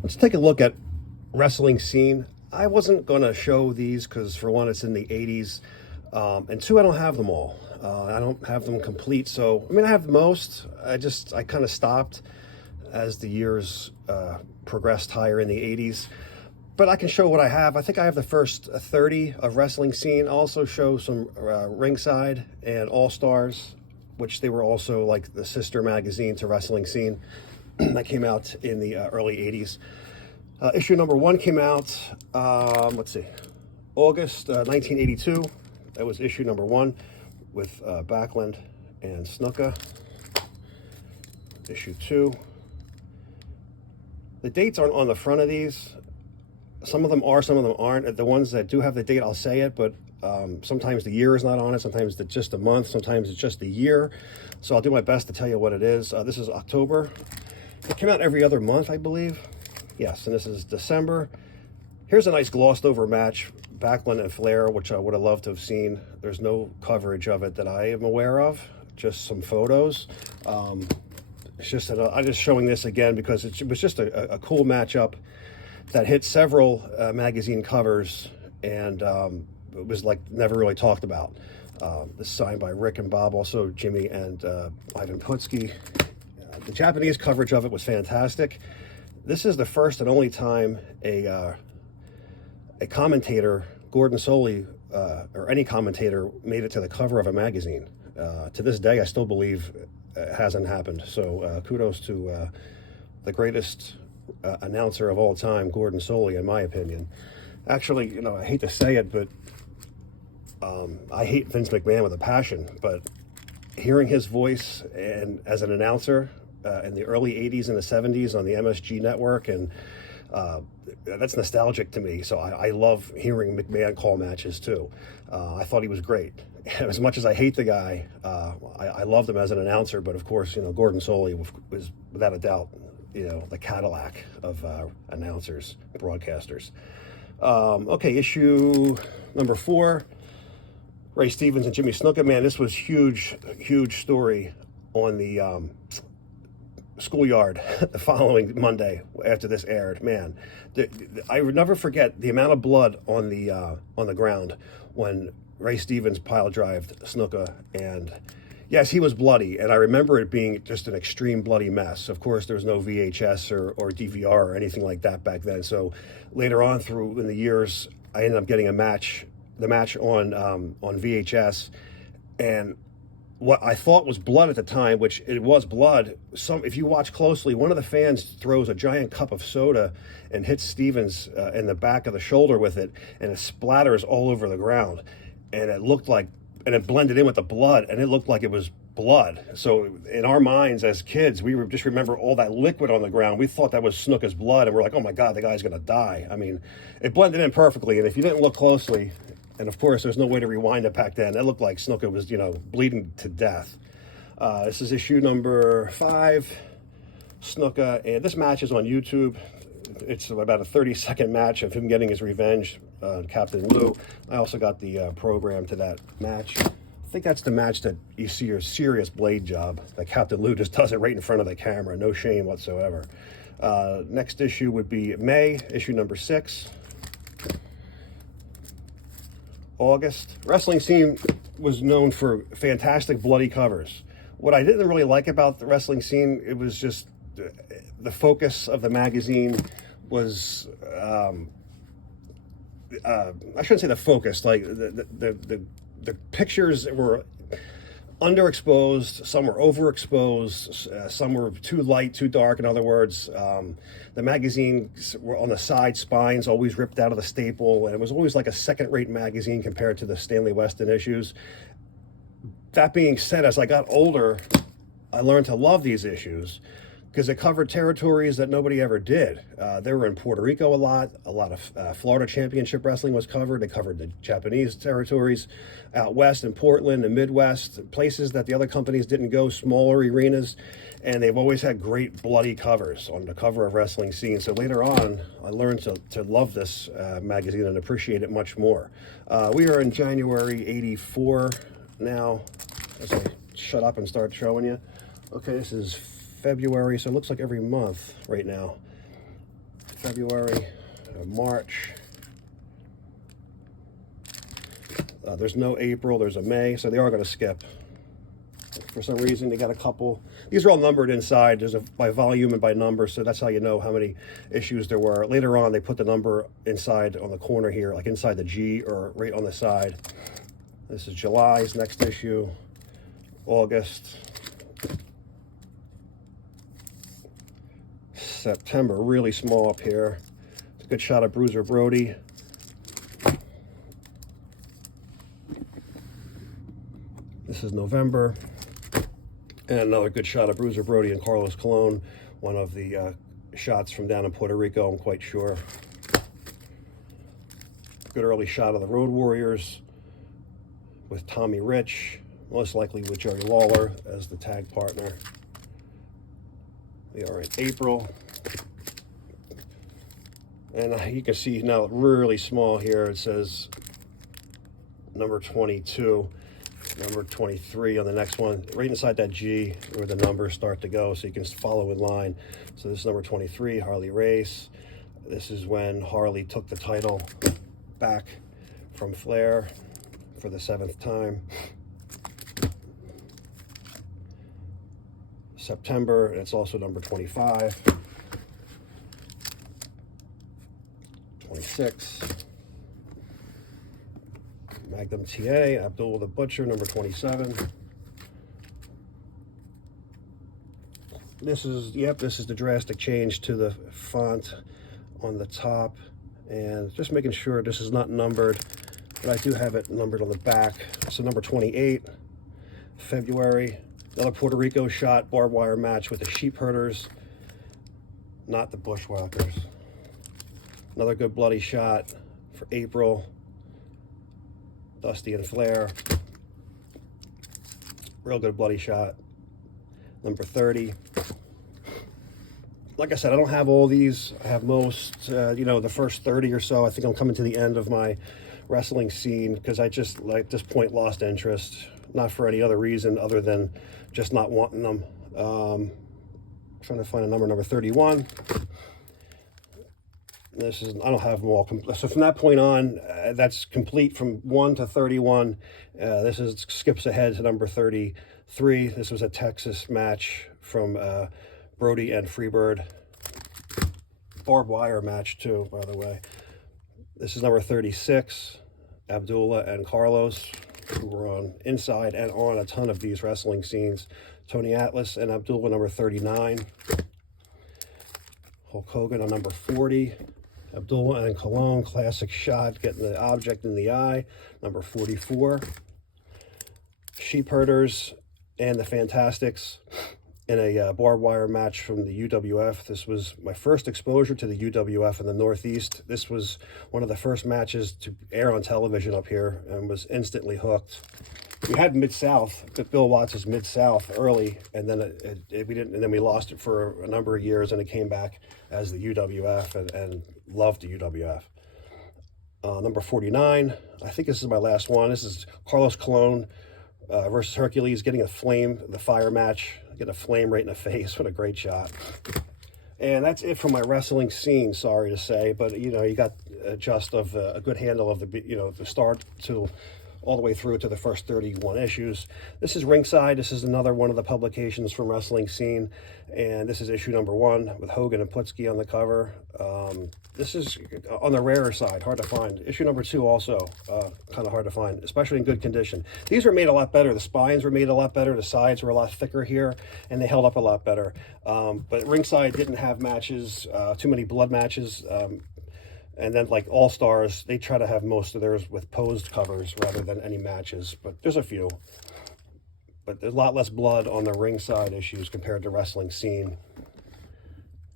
Let's take a look at wrestling scene. I wasn't going to show these because, for one, it's in the 80s, and two, I don't have them all. I don't have them complete. So, I mean, I have most. I kind of stopped as the years progressed higher in the 80s. But I can show what I have. I think I have the first 30 of wrestling scene. I'll also show some Ringside and All Stars, which they were also like the sister magazine to Wrestling Scene. That came out in the early 80s. Issue number 1 came out, let's see, August 1982. That was issue number 1 with Backlund and Snuka. Issue 2. The dates aren't on the front of these. Some of them are, some of them aren't. The ones that do have the date, I'll say it, but sometimes the year is not on it. Sometimes it's just a month. Sometimes it's just the year. So I'll do my best to tell you what it is. This is October. It came out every other month, I believe. Yes, and this is December. Here's a nice glossed over match, Backlund and Flair, which I would have loved to have seen. There's no coverage of it that I am aware of, just some photos. It's just that I'm just showing this again because it was just a cool matchup that hit several magazine covers, and it was like never really talked about. This is signed by Rick and Bob, also Jimmy and Ivan Putski. The Japanese coverage of it was fantastic. This is the first and only time a commentator, Gordon Soley, or any commentator, made it to the cover of a magazine. To this day, I still believe it hasn't happened. So kudos to the greatest announcer of all time, Gordon Soley, in my opinion. Actually, you know, I hate to say it, but I hate Vince McMahon with a passion. But hearing his voice and as an announcer in the early 80s and the 70s on the MSG network, and that's nostalgic to me. So I love hearing McMahon call matches too. I thought he was great. As much as I hate the guy, I loved him as an announcer. But of course, you know, Gordon Soley was without a doubt, you know, the Cadillac of announcers, broadcasters. Okay, issue number 4, Ray Stevens and Jimmy Snuka. Man, this was huge story on the schoolyard the following Monday after this aired. Man, I would never forget the amount of blood on the ground when Ray Stevens pile drived Snuka, and yes, he was bloody, and I remember it being just an extreme bloody mess. Of course, there was no VHS or DVR or anything like that back then. So later on through in the years, I ended up getting the match on VHS, and what I thought was blood at the time, which it was blood. If you watch closely, one of the fans throws a giant cup of soda and hits Stevens in the back of the shoulder with it, and it splatters all over the ground. And it looked like, and it blended in with the blood, and it looked like it was blood. So in our minds as kids, we just remember all that liquid on the ground. We thought that was Snuka's blood, and we're like, oh my God, the guy's gonna die. I mean, it blended in perfectly, and if you didn't look closely, and of course there's no way to rewind it back then, it looked like Snuka was, you know, bleeding to death. This is issue number 5, Snuka, and this match is on YouTube. It's about a 30-second match of him getting his revenge, Captain Lou. I also got the program to that match. I think that's the match that you see a serious blade job. That Captain Lou just does it right in front of the camera. No shame whatsoever. Next issue would be May, issue number 6. August. Wrestling Scene was known for fantastic bloody covers. What I didn't really like about the Wrestling Scene, it was just the focus of the magazine was, I shouldn't say the focus, like the pictures were underexposed, some were overexposed, some were too light, too dark. In other words, the magazines were on the side spines, always ripped out of the staple, and it was always like a second-rate magazine compared to the Stanley Weston issues. That being said, as I got older, I learned to love these issues because it covered territories that nobody ever did. They were in Puerto Rico a lot of Florida Championship Wrestling was covered. They covered the Japanese territories out west in Portland and Midwest, places that the other companies didn't go, smaller arenas, and they've always had great bloody covers on the cover of Wrestling Scene. So later on, I learned to love this magazine and appreciate it much more. We are in January 84 now. Let's shut up and start showing you. Okay, this is February, so it looks like every month right now. February, March. There's no April, there's a May, so they are going to skip. For some reason, they got a couple. These are all numbered inside. There's by volume and by number, so that's how you know how many issues there were. Later on, they put the number inside on the corner here, like inside the G or right on the side. This is July's next issue, August, September, really small up here. It's a good shot of Bruiser Brody. This is November. And another good shot of Bruiser Brody and Carlos Colon, one of the shots from down in Puerto Rico, I'm quite sure. Good early shot of the Road Warriors with Tommy Rich, most likely with Jerry Lawler as the tag partner. We are in April. And you can see now really small here, it says number 22. Number 23 on the next one, right inside that G where the numbers start to go, so you can follow in line. So this is number 23, Harley Race. This is when Harley took the title back from Flair for the 7th time. September, it's also number 25. 26. Magnum TA, Abdul the Butcher, number 27. This is the drastic change to the font on the top, and just making sure this is not numbered, but I do have it numbered on the back. So number 28, February, another Puerto Rico shot, barbed wire match with the Sheep Herders, not the Bushwhackers. Another good bloody shot for April, Dusty and Flair. Real good bloody shot. Number 30. Like I said, I don't have all these. I have most, the first 30 or so. I think I'm coming to the end of my wrestling scene because I just, like, at this point, lost interest. Not for any other reason other than just not wanting them. Trying to find a number 31. This is, I don't have them all. So from that point on, that's complete from 1 to 31. This is skips ahead to number 33. This was a Texas match from Brody and Freebird. Barbed wire match too, by the way. This is number 36. Abdullah and Carlos, who were on inside and on a ton of these wrestling scenes. Tony Atlas and Abdullah, number 39. Hulk Hogan on number 40. Abdullah and Colon, classic shot, getting the object in the eye, number 44. Sheep Herders and the Fantastics in a barbed wire match from the UWF. This was my first exposure to the UWF in the Northeast. This was one of the first matches to air on television up here and was instantly hooked. We had Mid-South, Bill Watts' Mid-South early, and then we didn't, and then we lost it for a number of years, and it came back as the UWF, and loved the UWF. Number 49, I think this is my last one. This is Carlos Colon versus Hercules, getting a flame, the fire match, get a flame right in the face. What a great shot. And that's it for my wrestling scene, sorry to say, but you got just of a good handle of the start to all the way through to the first 31 issues. This is Ringside. This is another one of the publications from Wrestling Scene, and this is issue number 1 with Hogan and Putski on the cover. This is on the rarer side, hard to find. Issue number 2 also kind of hard to find, especially in good condition. These were made a lot better. The spines were made a lot better. The sides were a lot thicker here, and they held up a lot better. But Ringside didn't have matches, too many blood matches. And then, like All Stars, they try to have most of theirs with posed covers rather than any matches. But there's a few. But there's a lot less blood on the Ringside issues compared to Wrestling Scene.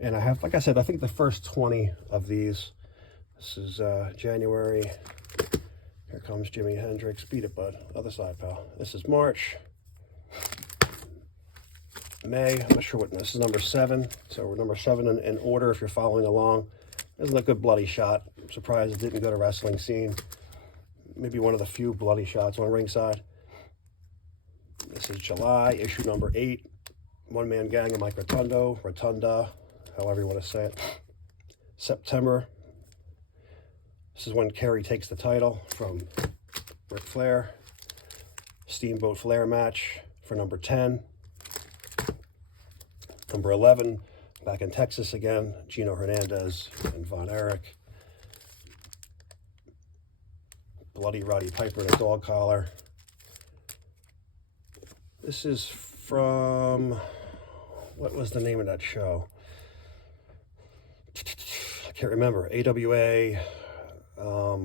And I have, like I said, I think the first 20 of these. This is January. Here comes Jimi Hendrix. Beat it, bud. Other side, pal. This is March. May. I'm not sure what. This is number 7. So we're number 7 in order if you're following along. This is a good bloody shot. I'm surprised it didn't go to Wrestling Scene. Maybe one of the few bloody shots on Ringside. This is July, issue number 8. One Man Gang of Mike Rotunda, however you want to say it. September. This is when Kerry takes the title from Ric Flair. Steamboat Flair match for number 10. Number 11, back in Texas again, Gino Hernandez and Von Erich. Bloody Roddy Piper in a dog collar. This is from, what was the name of that show? I can't remember. AWA. I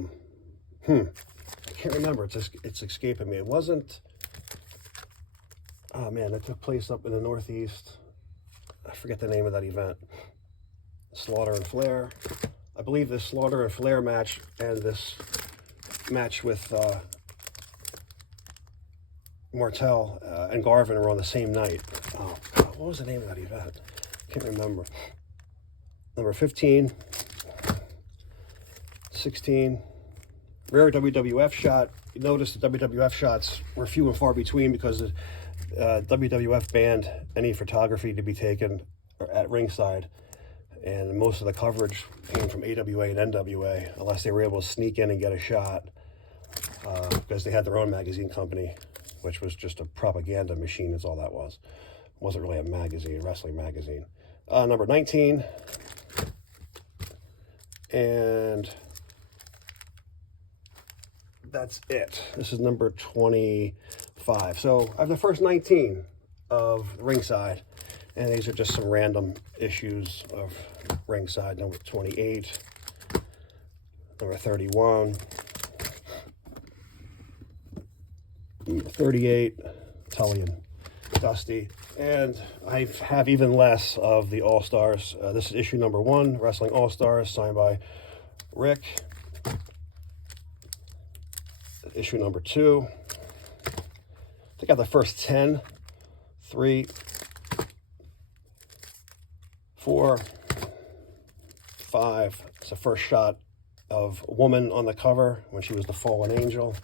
can't remember. It's escaping me. It wasn't. Oh man, it took place up in the Northeast. I forget the name of that event. Slaughter and Flair. I believe this Slaughter and Flair match and this match with Martel and Garvin were on the same night. Oh God, what was the name of that event? Can't remember. Number 15, 16, rare WWF shot. You notice the WWF shots were few and far between because the WWF banned any photography to be taken at ringside, and most of the coverage came from AWA and NWA unless they were able to sneak in and get a shot because they had their own magazine company, which was just a propaganda machine is all that was. It wasn't really a magazine, a wrestling magazine. Number 19, and that's it. This is number 25. So I have the first 19 of Ringside, and these are just some random issues of Ringside. Number 28, number 31, number 38, Tully and Dusty. And I have even less of the All-Stars. This is issue number 1, Wrestling All-Stars, signed by Rick. Issue number 2. I think I have the first 10. 3, 4, 5. It's the first shot of a woman on the cover when she was the fallen angel.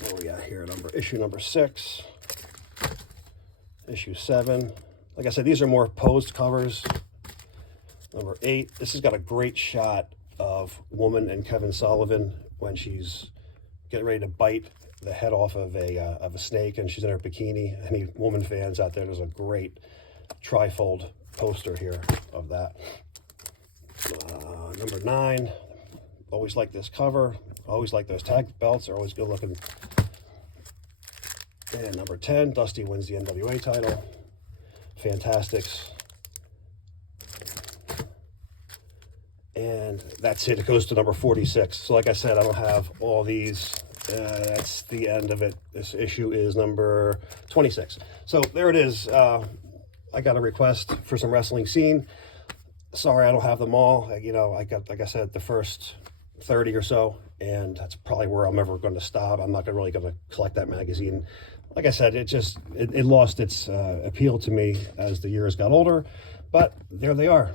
What we got here? Issue number 6. Issue 7. Like I said, these are more posed covers. Number 8. This has got a great shot of woman and Kevin Sullivan when she's getting ready to bite the head off of a snake, and she's in her bikini. Any woman fans out there, there's a great trifold poster here of that. Number 9. Always like this cover. Always like those tag belts. They're always good looking. And number 10, Dusty wins the NWA title. Fantastics. And that's it. It goes to number 46. So like I said, I don't have all these. That's the end of it. This issue is number 26. So there it is. I got a request for some wrestling scene. Sorry, I don't have them all. I got, like I said, the first 30 or so, and that's probably where I'm ever going to stop. I'm not really going to collect that magazine. Like I said, it lost its appeal to me as the years got older, but there they are.